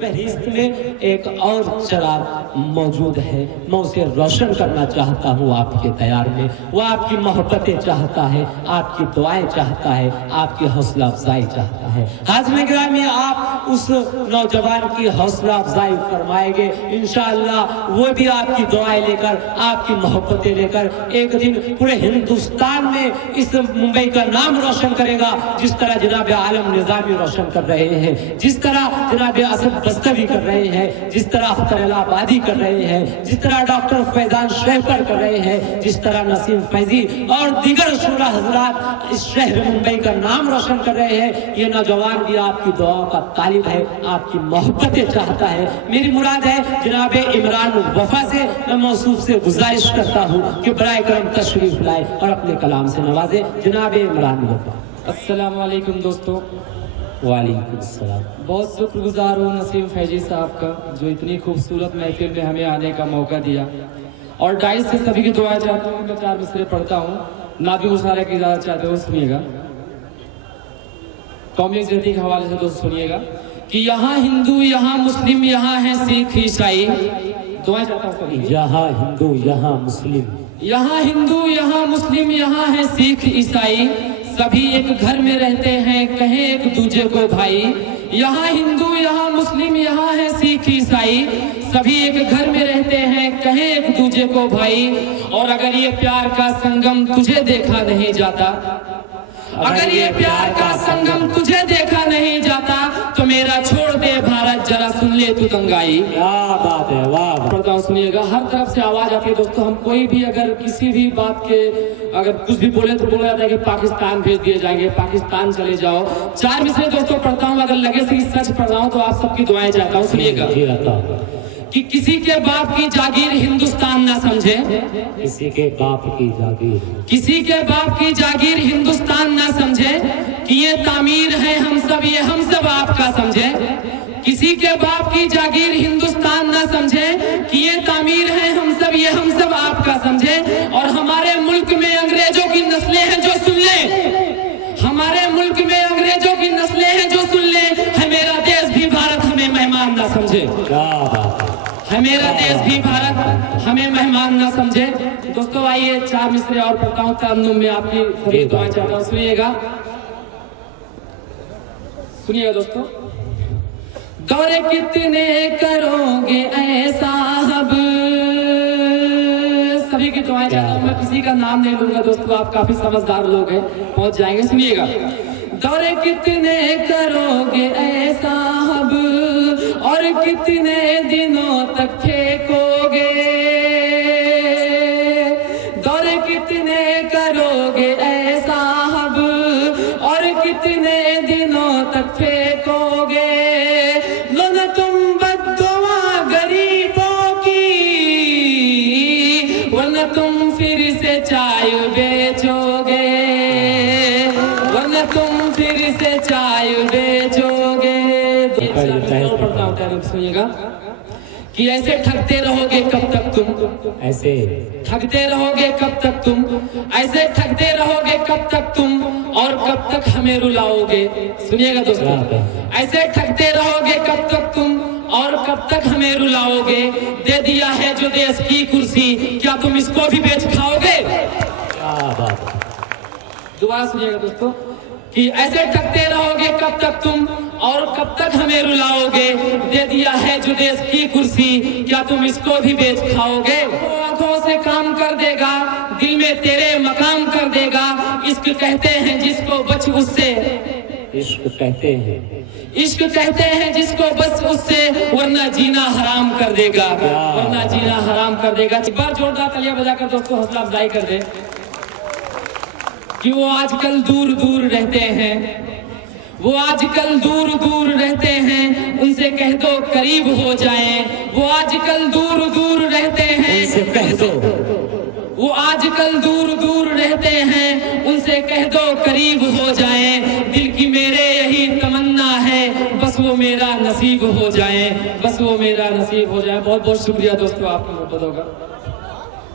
फहरिस्त में एक और चिराग मौजूद है, मैं उसे रोशन करना चाहता हूँ आपके दयार में। वो आपकी मोहब्बतें चाहता है, आपकी दुआएं चाहता है, आपकी हौसला अफजाई चाहता है। हाज़िर गिरामी, आप उस नौजवान की हौसला अफजाई फरमाएंगे इंशाअल्लाह, वो भी आपकी दुआएं लेकर, आपकी मोहब्बतें लेकर एक दिन पूरे हिंदुस्तान में इस मुंबई का नाम रोशन करेगा, जिस तरह जनाब आलम निजामी रोशन कर रहे हैं, जिस तरह जनाब असद बस्तवी कर रहे हैं, जिस तरह अख्तर आबादी कर रहे हैं, जिस तरह डॉक्टर फैजान शेखर कर रहे हैं, जिस तरह नसीम फैजी और दीगर शूरा हजरात इस शहर मुंबई का नाम रोशन कर रहे हैं। ये नौजवान भी आपकी दुआओं का तालिब है, आपकी मोहब्बतें चाहता है। मेरी मुराद है जनाब इमरान वफा से मैं मौसूफ से गुजारिश करता हूँ कि बराए करम तशरीफ लाए और अपने कलाम से नवाजे। जनाब इमरान वफा। अस्सलाम वालेकुम दोस्तों। वालेकुम सलाम। बहुत शुक्रगुजार हूँ नसीम फैजी साहब का, जो इतनी खूबसूरत महफिल में हमें आने का मौका दिया। और डाइस से सभी की दुआएं चाहता हूँ। मैं 4 मिसरे पढ़ता हूँ, नाबी मुशारा की इजाजत चाहते हो सुनिएगा। कौमी यकजहती के हवाले से दोस्त सुनिएगा कि यहाँ हिंदू, यहाँ मुस्लिम, यहाँ है सिख ईसाई। दुआएं चाहता हूँ सभी। यहाँ हिंदू, यहाँ मुस्लिम, यहाँ हिंदू, यहाँ मुस्लिम, यहाँ है सिख ईसाई, सभी एक घर में रहते हैं, कहें एक दूजे को भाई। यहाँ हिंदू, यहाँ मुस्लिम, यहाँ है सिख ईसाई, सभी एक घर में रहते हैं, कहें एक दूजे को भाई। और अगर ये प्यार का संगम तुझे देखा नहीं जाता, अगर ये प्यार का संगम तुझे देखा नहीं जाता, तो मेरा छोड़ दे भारत, जरा सुन ले तू दंगाई। क्या बात है, वाह। पढ़ता हूँ सुनिएगा। हर तरफ से आवाज आती है दोस्तों। हम कोई भी अगर किसी भी बात के अगर कुछ भी बोले तो बोला जाता है कि पाकिस्तान भेज दिए जाएंगे, पाकिस्तान चले जाओ। 4 मिसरे दोस्तों पढ़ता हूँ, अगर लगे से सच पढ़ रहा हूँ तो आप सबकी दुआएं चाहता हूँ। सुनिएगा कि किसी के बाप की जागीर हिंदुस्तान ना समझे, किसी के बाप की जागीर, किसी के बाप की जागीर हिंदुस्तान ना समझे, कि ये तामीर है हम सब, ये हम सब आपका समझे। किसी के बाप की जागीर हिंदुस्तान ना समझे, कि ये तामीर है हम सब, ये हम सब आपका समझे। और हमारे मुल्क में अंग्रेजों की नस्लें हैं जो सुन ले, हमारे मुल्क में अंग्रेजों की नस्लें हैं जो सुन ले, है मेरा देश भी भारत हमें मेहमान ना समझे। है मेरा देश भी भारत हमें मेहमान ना समझे। दोस्तों आइए 4 मिसरे और पढ़ता हूँ, तरन्नुम में आपकी सभी दुआएं चाहता हूँ। सुनिएगा, सुनिएगा दोस्तों। दौरे कितने करोगे ऐसा अब, सभी की दुआएं चाहता हूँ। मैं किसी का नाम नहीं लूंगा दोस्तों, आप काफी समझदार लोग हैं, पहुंच जाएंगे। सुनिएगा, दौरे कितने करोगे ऐसा अब, और कितने दिनों तक फेंकोगे, दौरे कितने करोगे ऐसा अब, और कितने दिनों तक फेंकोगे। लो न तुम बद्दुआ गरीबों की, वरना तुम फिर से चाय बेचोगे, वरना तुम फिर से चाय बेचोगे। सुनिएगा कि ऐसे ठगते रहोगे कब तक तुम, ऐसे ठगते रहोगे कब तक तुम, ऐसे ठगते रहोगे कब तक तुम, और कब तक हमें रुलाओगे। सुनिएगा दोस्तों, ऐसे ठगते रहोगे कब तक तुम, और कब तक हमें रुलाओगे। दे दिया है जो देश की कुर्सी, क्या तुम इसको भी बेच खाओगे। दोबारा सुनिएगा दोस्तों कि ऐसे ठगते रहोगे कब तक तुम, और कब तक हमें रुलाओगे। दे दिया है जो देश की कुर्सी, क्या तुम इसको भी बेच खाओगे। आंखों से काम कर देगा, दिल में तेरे मकाम कर देगा। इश्क कहते हैं जिसको बच उससे, इश्क कहते हैं, इश्क कहते हैं जिसको बस उससे, वरना जीना हराम कर देगा, वरना जीना हराम कर देगा। एक बार जोरदार तालियां बजाकर दोस्तों हौसला अफजाई कर दे। कि वो आजकल दूर दूर रहते हैं, वो आजकल दूर दूर रहते हैं, उनसे कह दो करीब हो जाएं। वो आजकल दूर दूर रहते हैं, उनसे कह दो, वो आजकल दूर दूर रहते हैं, उनसे कह दो करीब हो जाएं। दिल की मेरे यही तमन्ना है, बस वो मेरा नसीब हो जाए, बस वो मेरा नसीब हो जाए। बहुत बहुत शुक्रिया दोस्तों, आपका मोहब्बत होगा।